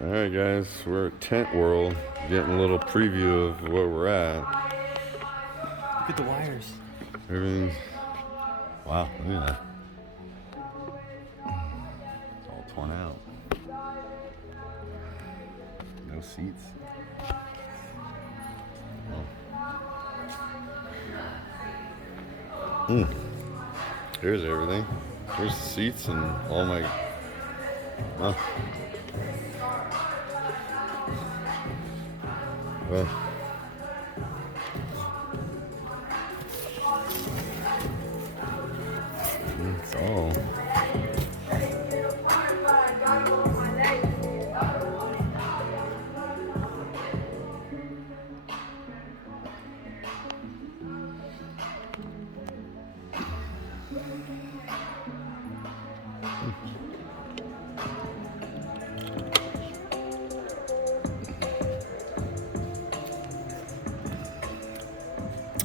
Alright guys, we're at Tent World, getting a little preview of where we're at. Look at the wires. Everything's... Wow, look at that. It's all torn out. No seats. Here's everything. Here's the seats and all my... Wow. Well. It's all...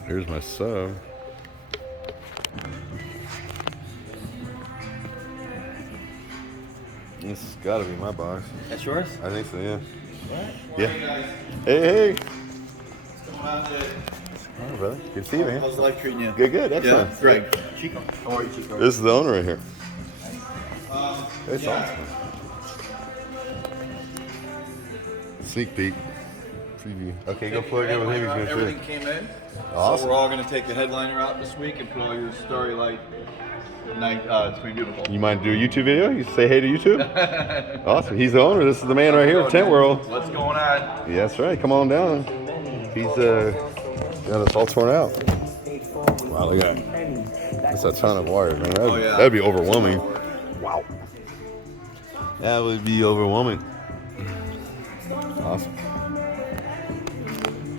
Here's my sub. This has got to be my box. That's yours? I think so, yeah. What? Yeah. Hey. What's going on today? Hi, brother. Good to see you, man. How's life treating you? Good. Excellent. Yeah, Greg. Chico. How are you, Chico? This is the owner right here. It's yeah. awesome. Sneak peek. Preview. Okay, go plug in with him. He's going to Everything came in. Awesome. So we're all going to take the headliner out this week and put all your starlight night. It's going to be beautiful. You mind do a YouTube video? You say hey to YouTube? Awesome. He's the owner. This is the man right here of Tent World. What's going on? Yeah, that's right. Come on down. He's got us all torn out. Wow, look at that. That's a ton of wires, man. That'd be overwhelming. Wow. That would be overwhelming. Awesome.